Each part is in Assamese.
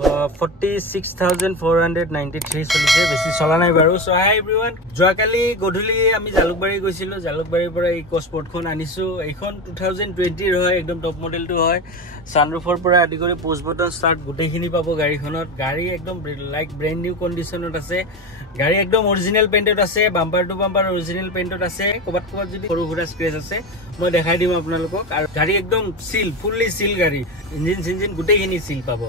46,493 চলিছে, বেছি চলা নাই বাৰু। সো হাই এভৰিৱান, যোৱাকালি গধূলি আমি জালুকবাৰী গৈছিলোঁ, জালুকবাৰীৰ পৰা ইকো স্পৰ্টখন আনিছোঁ। এইখন 2020 হয়, একদম টপ মডেলটো হয়। ছানৰুফৰ পৰা আদি কৰি পোষ্ট বটন ষ্টাৰ্ট গোটেইখিনি পাব গাড়ীখনত। গাড়ী একদম লাইক ব্ৰেণ্ড নিউ কণ্ডিশ্যনত আছে। গাড়ী একদম অৰিজিনেল পেইণ্টত আছে, বাম্পাৰ টু বাম্পাৰ অৰিজিনেল পেইণ্টত আছে। ক'ৰবাত যদি সৰু সুৰা স্ক্ৰেচ আছে মই দেখাই দিম আপোনালোকক। আৰু গাড়ী একদম চিল, ফুল্লি চিল গাড়ী, ইঞ্জিন চিঞ্জিন গোটেইখিনি চিল পাব।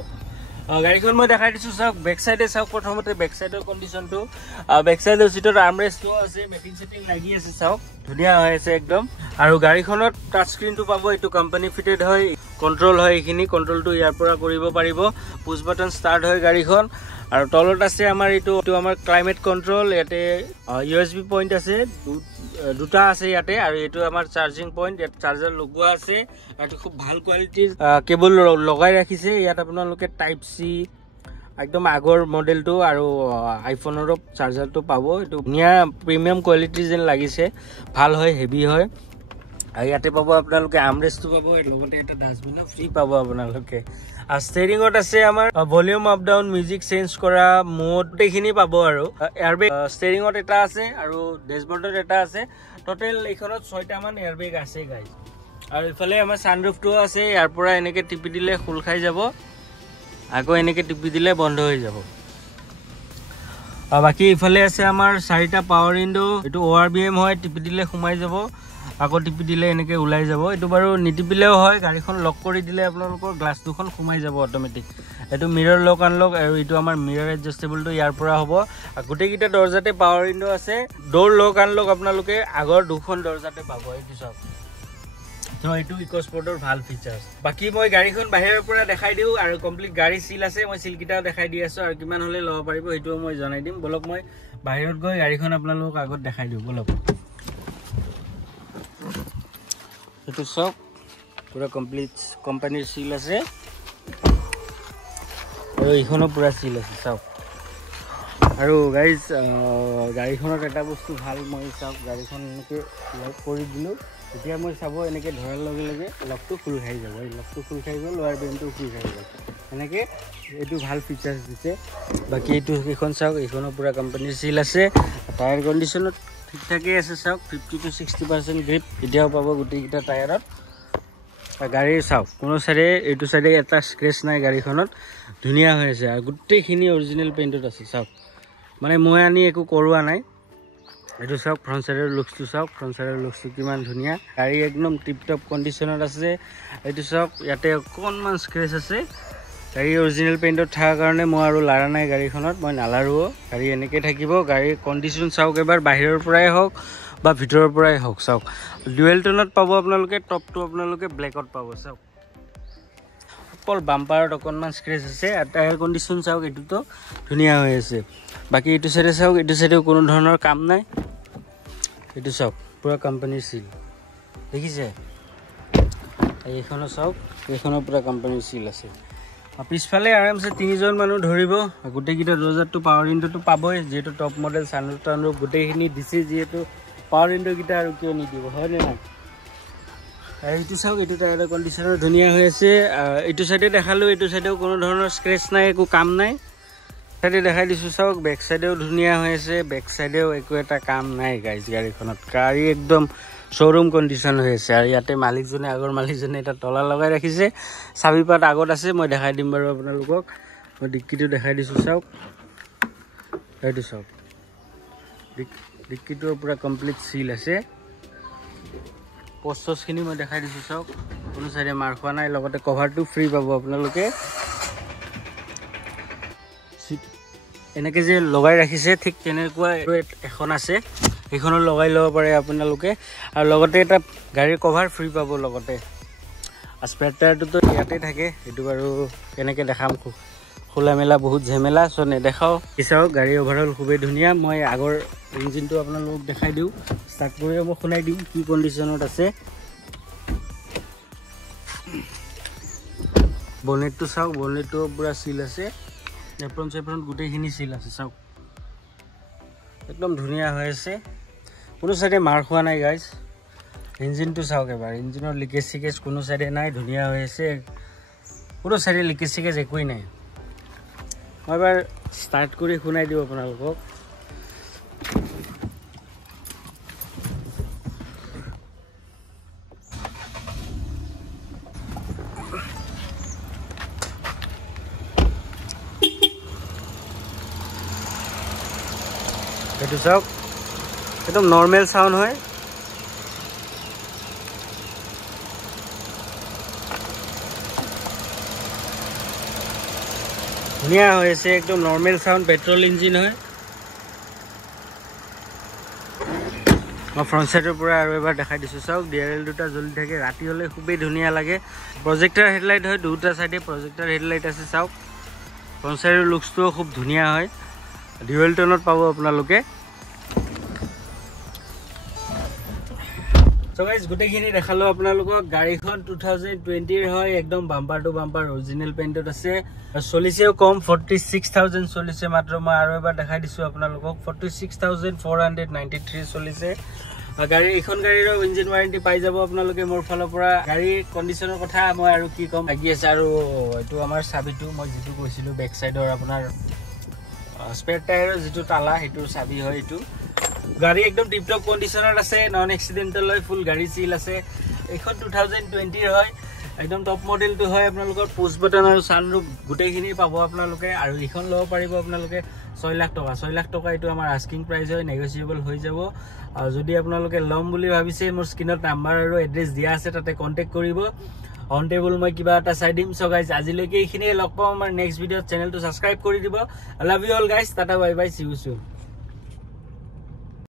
গাড়ীখন মই দেখাই দিছোঁ, চাওক বেক চাইডে চাওক। প্ৰথমতে বেক চাইডৰ কণ্ডিশ্যনটো, বেক চাইডৰ চিটত আৰ্মৰেষ্টটো আছে, মেটিং চেটিং লাগি আছে, চাওক ধুনীয়া হৈ আছে একদম। আৰু গাড়ীখনত টাচ স্ক্ৰীনটো পাব, এইটো কোম্পানী ফিটেড হয়, কণ্ট্ৰল হয়, এইখিনি কণ্ট্ৰলটো ইয়াৰ পৰা কৰিব পাৰিব। পুছ বাটন ষ্টাৰ্ট হয় গাড়ীখন। আৰু তলত আছে আমাৰ এইটো আমাৰ ক্লাইমেট কণ্ট্ৰল। ইয়াতে USB পইণ্ট আছে, দুটা আছে ইয়াতে। আৰু এইটো আমাৰ চাৰ্জিং পইণ্ট, ইয়াত চাৰ্জাৰ লগোৱা আছে। আৰু খুব ভাল কোৱালিটিৰ কেবল লগাই ৰাখিছে। ইয়াত আপোনালোকে টাইপ চি একদম আগৰ মডেলটো আৰু আইফোনৰো চাৰ্জাৰটো পাব। এইটো ধুনীয়া প্ৰিমিয়াম কোৱালিটি যেন লাগিছে, ভাল হয়, হেভি হয়। আৰু ইয়াতে পাব আপোনালোকে আৰ্মৰেষ্টটো পাব, লগতে এটা ডাষ্টবিনো ফ্ৰী পাব আপোনালোকে। আৰু ষ্টেৰিঙত আছে আমাৰ volume up down, music change কৰা, মোড গোটেইখিনি পাব। আৰু এয়াৰবেগ ষ্টেৰিঙত এটা আছে আৰু ডেছবৰ্ডত এটা আছে। টোটেল এইখনত 6টামান এয়াৰবেগ আছে গাইজ। আৰু ইফালে আমাৰ ছানৰুফটোও আছে, ইয়াৰ পৰা এনেকৈ টিপি দিলে খোল খাই যাব, আকৌ এনেকৈ টিপি দিলে বন্ধ হৈ যাব। আৰু বাকী ইফালে আছে আমাৰ 4টা পাৱাৰ উইণ্ডো। এইটো ORBM হয়, টিপি দিলে সোমাই যাব, আকৌ টিপি দিলে এনেকৈ ওলাই যাব। এইটো বাৰু নিটিপিলেও হয়, গাড়ীখন লক কৰি দিলে আপোনালোকৰ গ্লাছ দুখন সোমাই যাব অট'মেটিক। এইটো মিৰৰ লক আনলক, আৰু এইটো আমাৰ মিৰৰ এডজাষ্টেবলটো ইয়াৰ পৰা হ'ব। আৰু গোটেইকেইটা দৰ্জাতে পাৱাৰ উইণ্ডো আছে। ডোৰ লক আনলক আপোনালোকে আগৰ দুখন দৰ্জাতে পাব। এইটো চাওক, এইটো ইকো স্পৰ্টৰ ভাল ফিচাৰ্ছ। বাকী মই গাড়ীখন বাহিৰৰ পৰা দেখাই দিওঁ, আৰু কমপ্লিট গাড়ী চিল আছে, মই চিলকেইটাও দেখাই দি আছোঁ। আৰু কিমান হ'লে ল'ব পাৰিব সেইটোও মই জনাই দিম। বলক মই বাহিৰত গৈ গাড়ীখন আপোনালোকক আগত দেখাই দিওঁ, বলক। এইটো চাওক, পুৰা কমপ্লিট কোম্পানীৰ চিল আছে, আৰু এইখনো পুৰা চিল আছে, চাওক। আৰু গাইজ গাড়ীখনত এটা বস্তু ভাল, মই চাওক গাড়ীখন এনেকৈ লক কৰি দিলোঁ। এতিয়া মই চাব এনেকৈ ধৰাৰ লগে লগে লকটো খোল খাই যাব, এই লকটো খোল খাই গ'ল, লোৱাৰ বেমটো খোল খাই গ'ল, এনেকৈ এইটো ভাল ফিচাৰ্ছ দিছে। বাকী এইটো এইখন চাওক, এইখনৰ পুৰা কোম্পানীৰ চিল আছে। টায়াৰ কণ্ডিশ্যনত ঠিক ঠাকেই আছে, চাওক 50 to 60% গ্ৰিপ এতিয়াও পাব গোটেইকেইটা টায়াৰত। গাড়ীৰ চাওক কোনো চাইডে, এইটো চাইডে এটা স্ক্ৰেচ নাই গাড়ীখনত, ধুনীয়া হৈ আছে। আৰু গোটেইখিনি অৰিজিনেল পেইণ্টত আছে, চাওক মানে মই আনি একো কৰোৱা নাই। এইটো চাওক ফ্ৰণ্ট চাইডৰ লুকছটো চাওক, ফ্ৰণ্ট চাইডৰ লুকছটো কিমান ধুনীয়া। গাড়ী একদম টিপটপ কণ্ডিশ্যনত আছে। এইটো চাওক, ইয়াতে অকণমান স্ক্ৰেচ আছে। গাড়ী অৰিজিনেল পেইণ্টত থকাৰ কাৰণে মই আৰু লাৰা নাই গাড়ীখনত, মই নালাৰোঁ। গাড়ী এনেকৈ থাকিব। গাড়ীৰ কণ্ডিশ্যন চাওক এবাৰ, বাহিৰৰ পৰাই হওক বা ভিতৰৰ পৰাই হওক, চাওক ডুৱেল টোনত পাব আপোনালোকে। টপটো আপোনালোকে ব্লেকত পাব, চাওক অকল বাম্পাৰত অকণমান স্ক্ৰেচ আছে। আৰু টায়াৰ কণ্ডিশ্যন চাওক, এইটোতো ধুনীয়া হৈ আছে। বাকী এইটো চাইডে চাওক, এইটো চাইডেও কোনো ধৰণৰ কাম নাই। এইটো চাওক পুৰা কোম্পানীৰ চিল দেখিছে। এইখনো চাওক, এইখনো পুৰা কোম্পানীৰ চিল আছে। পিছফালে আৰামছে 3জন মানুহ ধৰিব। গোটেইকেইটা দৰ্জাতটো পাৱাৰ উইণ্ডোটো পাবই, যিহেতু টপ মডেল ছানৰুফ টানৰুফ গোটেইখিনি দিছে, যিহেতু পাৱাৰ উইণ্ডোকেইটা আৰু কিয় নিদিব, হয়নে নাই? আৰু এইটো চাওক, এইটো টায়াৰৰ কণ্ডিশ্যনৰ ধুনীয়া হৈ আছে। এইটো চাইডে দেখালোঁ, এইটো চাইডেও কোনো ধৰণৰ স্ক্ৰেচ নাই, একো কাম নাই। চাইডে দেখাই দিছোঁ, চাওক বেক চাইডেও ধুনীয়া হৈ আছে, বেক চাইডেও একো এটা কাম নাই গাইজ গাড়ীখনত। গাড়ী একদম শ্ব'ৰুম কণ্ডিশ্যন হৈ আছে। আৰু ইয়াতে মালিকজনে, আগৰ মালিকজনে এটা তলা লগাই ৰাখিছে, চাবি পাত আগত আছে, মই দেখাই দিম বাৰু আপোনালোকক। মই ডিক্কিটো দেখাই দিছোঁ, চাওক এইটো চাওক, ডিক্কিটোৰ পূৰা কমপ্লিট চিল আছে। পষ্টছখিনি মই দেখাই দিছোঁ, চাওক কোনো চাইডে মাৰ খোৱা নাই। লগতে কভাৰটো ফ্ৰী পাব আপোনালোকে। এনেকৈ যে লগাই ৰাখিছে, ঠিক তেনেকুৱা এখন আছে, সেইখনো লগাই ল'ব পাৰে আপোনালোকে। আৰু লগতে এটা গাড়ীৰ কভাৰ ফ্ৰী পাব লগতে। আৰু স্পেয়াৰ টায়াৰটোতো ইয়াতে থাকে, সেইটো বাৰু কেনেকৈ দেখাম, খোলা মেলা বহুত ঝেমেলা, চ' নেদেখাওঁ। চাওক গাড়ী অভাৰঅল খুবেই ধুনীয়া। মই আগৰ ইঞ্জিনটো আপোনালোকক দেখাই দিওঁ, ষ্টাৰ্ট কৰি মই শুনাই দিম কি কণ্ডিশ্যনত আছে। বনেটটো চাওক, বনেটটো পুৰা চিল আছে, এপ্ৰন চেপ্ৰন গোটেইখিনি চিল আছে, চাওক একদম ধুনীয়া হৈ আছে, কোনো চাইডে মাৰ খোৱা নাই গাইজ। ইঞ্জিনটো চাওক এবাৰ, ইঞ্জিনৰ লিকেজ চিকেজ কোনো চাইডে নাই, ধুনীয়া হৈ আছে, কোনো চাইডে লিকেজ চিকেজ একোৱেই নাই। মই এবাৰ ষ্টাৰ্ট কৰি শুনাই দিওঁ আপোনালোকক। এইটো চাওক, একদম নৰ্মেল চাউণ্ড হয়। ধুনীয়া হৈ আছে, একদম নৰ্মেল চাউণ্ড, পেট্ৰল ইঞ্জিন হয়। মই ফ্ৰণ্ট চাইডৰ পৰা আৰু এবাৰ দেখাই দিছোঁ। চাওক DRL দুটা জ্বলি থাকে, ৰাতি হ'লে খুবেই ধুনীয়া লাগে। প্ৰজেক্টাৰ হেডলাইট হয়, দুটা চাইডে প্ৰজেক্টাৰ হেডলাইট আছে। চাওক ফ্ৰণ্ট চাইডৰ লুকছটোও খুব ধুনীয়া হয়। ডুৱেল টোনত পাব আপোনালোকে। সো গাইজ গোটেইখিনি দেখালো আপোনালোকক। গাড়ীখন 2020 হয়, একদম বাম্পাৰ টু বাম্পাৰ অৰিজিনেল পেইণ্টত আছে। চলিছেও কম, 46,000 চলিছে মাত্ৰ। মই আৰু এবাৰ দেখাই দিছোঁ আপোনালোকক, 46,493 চলিছে। এইখন গাড়ীৰো ইঞ্জিন ৱাৰেণ্টি পাই যাব আপোনালোকে মোৰ ফালৰ পৰা। গাড়ীৰ কণ্ডিশ্যনৰ কথা মই আৰু কি ক'ম, লাগি আছে। আৰু এইটো আমাৰ চাবিটো, মই যিটো কৈছিলোঁ বেক চাইডৰ আপোনাৰ স্পেয়াৰ টায়াৰৰ যিটো তালা, সেইটোৰ চাবি হয় এইটো। গাড়ী একদম টিপটপ কণ্ডিশ্যনত আছে, নন এক্সিডেণ্টেল হয়, ফুল গাড়ী চিল আছে। এইখন 2020 হয়, একদম টপ মডেলটো হয়। আপোনালোকৰ পুছ বাটন আৰু ছানৰুফ গোটেইখিনি পাব আপোনালোকে। আৰু এইখন ল'ব পাৰিব আপোনালোকে 6 লাখ টকা। 6 লাখ টকা এইটো আমাৰ আস্কিং প্ৰাইচ হয়, নেগচিয়েবল হৈ যাব। আৰু যদি আপোনালোকে ল'ম বুলি ভাবিছে, মোৰ স্ক্ৰীনত নাম্বাৰ আৰু এড্ৰেছ দিয়া আছে, তাতে কণ্টেক্ট কৰিব। অন টেবল মই কিবা এটা চাই দিম। চ' গাইজ আজিলৈকে এইখিনিয়ে, লগ পাম আমাৰ নেক্সট ভিডিঅ'ত। চেনেলটো ছাবস্ক্ৰাইব কৰি দিব। Love you all guys, tata bye bye, C you soon.